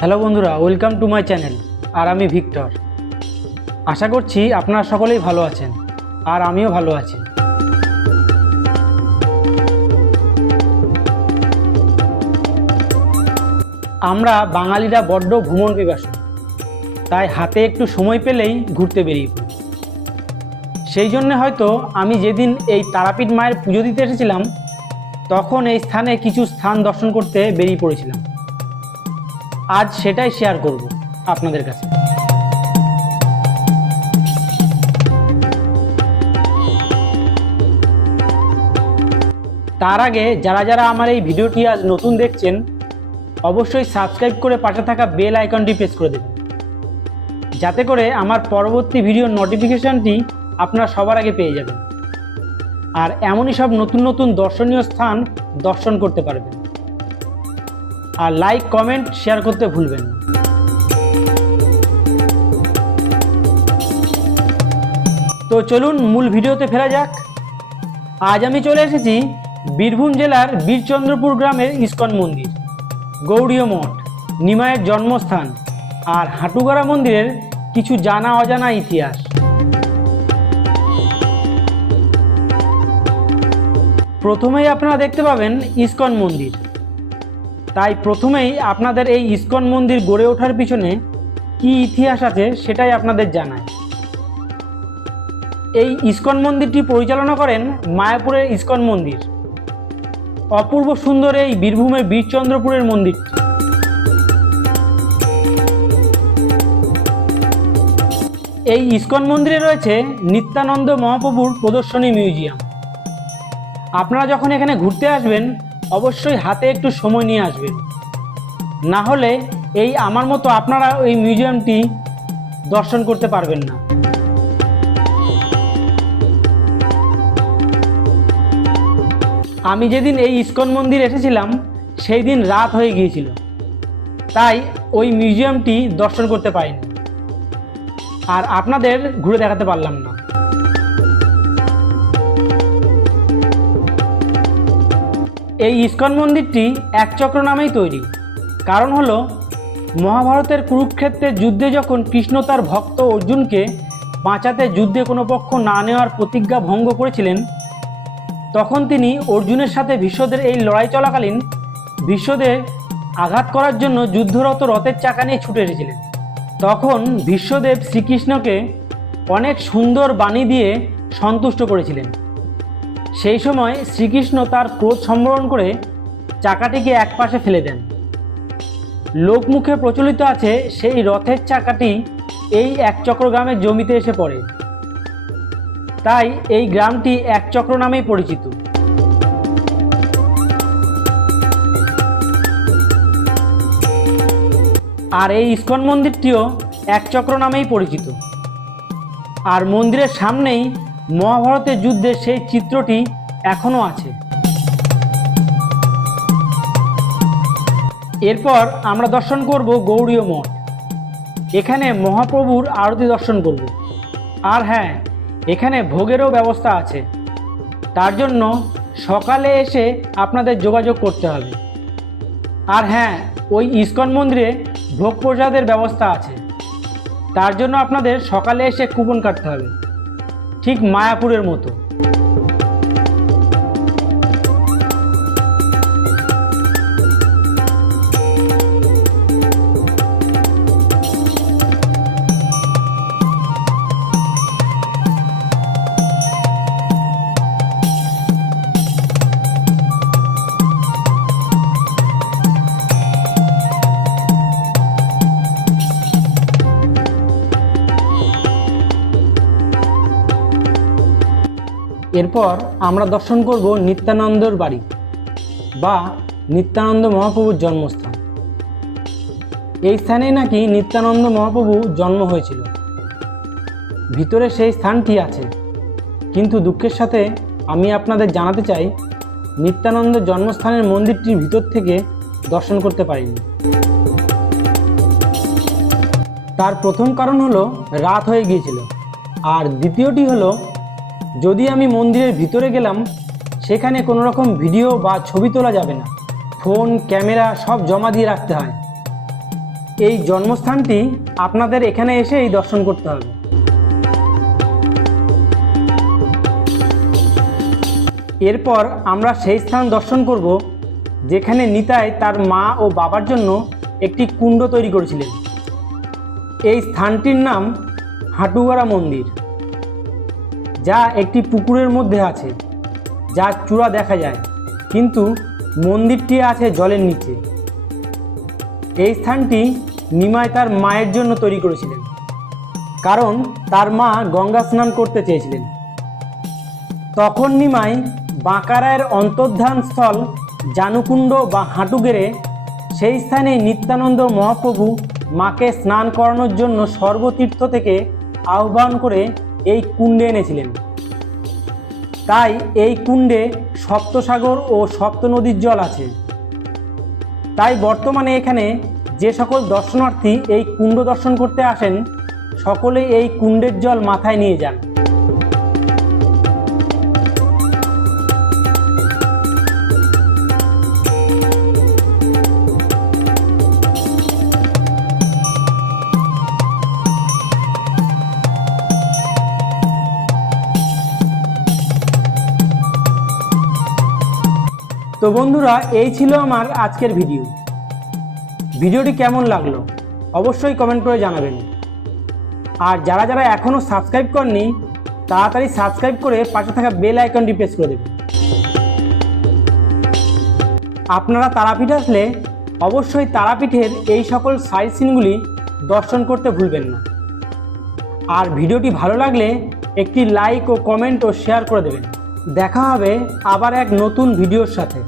Hello বন্ধুরা, welcome to my channel. আর আমি Victor. আশা করছি আপনারা সকলেই ভালো আছেন, আর আমিও ভালো আছি। আমরা বাঙালিরা বড্ড ভ্রমণ পিপাসু, তাই হাতে একটু সময় পেলেই ঘুরতে বেরিয়ে পড়ি। সেই জন্যে হয়তো আমি যেদিন এই তারাপীঠ মায়ের পুজো দিতে এসেছিলাম, তখন এই স্থানে কিছু স্থান দর্শন করতে বেরিয়ে পড়েছিলাম। আজ সেটাই শেয়ার করব আপনাদের কাছে। তার আগে যারা যারা আমার এই ভিডিওটি আজ নতুন দেখছেন, অবশ্যই সাবস্ক্রাইব করে পাশে থাকা বেল আইকনটি প্রেস করে দেবেন, যাতে করে আমার পরবর্তী ভিডিওর নোটিফিকেশনটি আপনারা সবার আগে পেয়ে যাবেন, আর এমনই সব নতুন নতুন দর্শনীয় স্থান দর্শন করতে পারবেন। আর লাইক, কমেন্ট, শেয়ার করতে ভুলবেন না। তো চলুন মূল ভিডিওতে ফেরা যাক। আজ আমি চলে এসেছি বীরভূম জেলার বীরচন্দ্রপুর গ্রামের ইস্কন মন্দির, গৌড়ীয় মঠ, নিমাইয়ের জন্মস্থান আর হাঁটুগড়া মন্দিরের কিছু জানা অজানা ইতিহাস। প্রথমেই আপনারা দেখতে পাবেন ইস্কন মন্দির। তাই প্রথমেই আপনাদের এই ইস্কন মন্দির গড়ে ওঠার পিছনে কি ইতিহাস আছে সেটাই আপনাদের জানায়। এই ইস্কন মন্দিরটি পরিচালনা করেন মায়াপুরের ইস্কন মন্দির। অপূর্ব সুন্দর এই বীরভূমের বীরচন্দ্রপুরের মন্দিরটি। এই ইস্কন মন্দিরে রয়েছে নিত্যানন্দ মহাপ্রভুর প্রদর্শনী মিউজিয়াম। আপনারা যখন এখানে ঘুরতে আসবেন, অবশ্যই হাতে একটু সময় নিয়ে আসবেন, না হলে এই আমার মতো আপনারা এই মিউজিয়ামটি দর্শন করতে পারবেন না। আমি যেদিন এই ইস্কন মন্দির এসেছিলাম, সেই দিন রাত হয়ে গিয়েছিল, তাই ওই মিউজিয়ামটি দর্শন করতে পারিনি, আর আপনাদের ঘুরে দেখাতে পারলাম না। এই ইস্কন মন্দিরটি একচক্র নামেই তৈরি। কারণ হলো, মহাভারতের কুরুক্ষেত্রের যুদ্ধে যখন কৃষ্ণ তার ভক্ত অর্জুনকে বাঁচাতে যুদ্ধে কোনো পক্ষ না নেওয়ার প্রতিজ্ঞা ভঙ্গ করেছিলেন, তখন তিনি অর্জুনের সাথে ভীষ্মদের এই লড়াই চলাকালীন ভীষ্মদের আঘাত করার জন্য যুদ্ধরত রথের চাকা নিয়ে ছুটে এসেছিলেন। তখন ভীষ্মদেব শ্রীকৃষ্ণকে অনেক সুন্দর বাণী দিয়ে সন্তুষ্ট করেছিলেন। সেই সময় শ্রীকৃষ্ণ তার ক্রোধ সম্বরণ করে চাকাটিকে একপাশে ফেলে দেন। লোকমুখে প্রচলিত আছে সেই রথের চাকাটি এই একচক্র গ্রামের জমিতে এসে পড়ে, তাই এই গ্রামটি একচক্র নামেই পরিচিত। আর এই ইস্কন মন্দিরটিও একচক্র নামেই পরিচিত। আর মন্দিরের সামনেই মহাভারতের যুদ্ধের সেই চিত্রটি এখনও আছে। এরপর আমরা দর্শন করব গৌড়ীয় মঠ। এখানে মহাপ্রভুর আরতি দর্শন করব। আর হ্যাঁ, এখানে ভোগেরও ব্যবস্থা আছে। তার জন্য সকালে এসে আপনাদের যোগাযোগ করতে হবে। আর হ্যাঁ, ওই ইস্কন মন্দিরে ভোগ প্রসাদের ব্যবস্থা আছে। তার জন্য আপনাদের সকালে এসে কুপন কাটতে হবে, ঠিক মায়াপুরের মতো। এরপর আমরা দর্শন করব নিত্যানন্দর বাড়ি বা নিত্যানন্দ মহাপ্রভুর জন্মস্থান। এই স্থানেই নাকি নিত্যানন্দ মহাপ্রভু জন্ম হয়েছিল। ভিতরে সেই স্থানটি আছে, কিন্তু দুঃখের সাথে আমি আপনাদের জানাতে চাই, নিত্যানন্দ জন্মস্থানের মন্দিরটির ভিতর থেকে দর্শন করতে পারিনি। তার প্রথম কারণ হলো রাত হয়ে গিয়েছিল, আর দ্বিতীয়টি হলো, যদি আমি মন্দিরের ভিতরে গেলাম, সেখানে কোনো রকম ভিডিও বা ছবি তোলা যাবে না। ফোন, ক্যামেরা সব জমা দিয়ে রাখতে হয়। এই জন্মস্থানটি আপনাদের এখানে এসেই দর্শন করতে হবে। এরপর আমরা সেই স্থান দর্শন করব যেখানে নিতাই তার মা ও বাবার জন্য একটি কুণ্ড তৈরি করেছিলেন। এই স্থানটির নাম হাটুগাড়া মন্দির, যা একটি পুকুরের মধ্যে আছে, যার চূড়া দেখা যায়, কিন্তু মন্দিরটি আছে জলের নিচে। এই স্থানটি নিমাই তার মায়ের জন্য তৈরি করেছিলেন, কারণ তার মা গঙ্গা স্নান করতে চেয়েছিলেন। তখন নিমাই বাঁকারায়ের অন্তর্ধান স্থল জানুকুণ্ড বা হাঁটুগেড়ে সেই স্থানে নিত্যানন্দ মহাপ্রভু মাকে স্নান করানোর জন্য সর্বতীর্থ থেকে আহ্বান করে এই কুণ্ডে এনেছিলেন। তাই এই কুণ্ডে সপ্তসাগর ও সপ্ত নদীর জল আছে। তাই বর্তমানে এখানে যে সকল দর্শনার্থী এই কুণ্ড দর্শন করতে আসেন, সকলে এই কুণ্ডের জল মাথায় নিয়ে যান। তো বন্ধুরা, এই ছিল আমার আজকের ভিডিওটি কেমন লাগলো অবশ্যই কমেন্ট করে জানাবেন। আর যারা যারা এখনও সাবস্ক্রাইব করেননি, তাড়াতাড়ি সাবস্ক্রাইব করে পাশে থাকা বেল আইকনটি প্রেস করে দেবেন। আপনারা তারাপীঠ আসলে অবশ্যই তারাপীঠের এই সকল সাইট সিনগুলি দর্শন করতে ভুলবেন না। আর ভিডিওটি ভালো লাগলে একটি লাইক ও কমেন্ট ও শেয়ার করে দেবেন। দেখা হবে আবার এক নতুন ভিডিওর সাথে।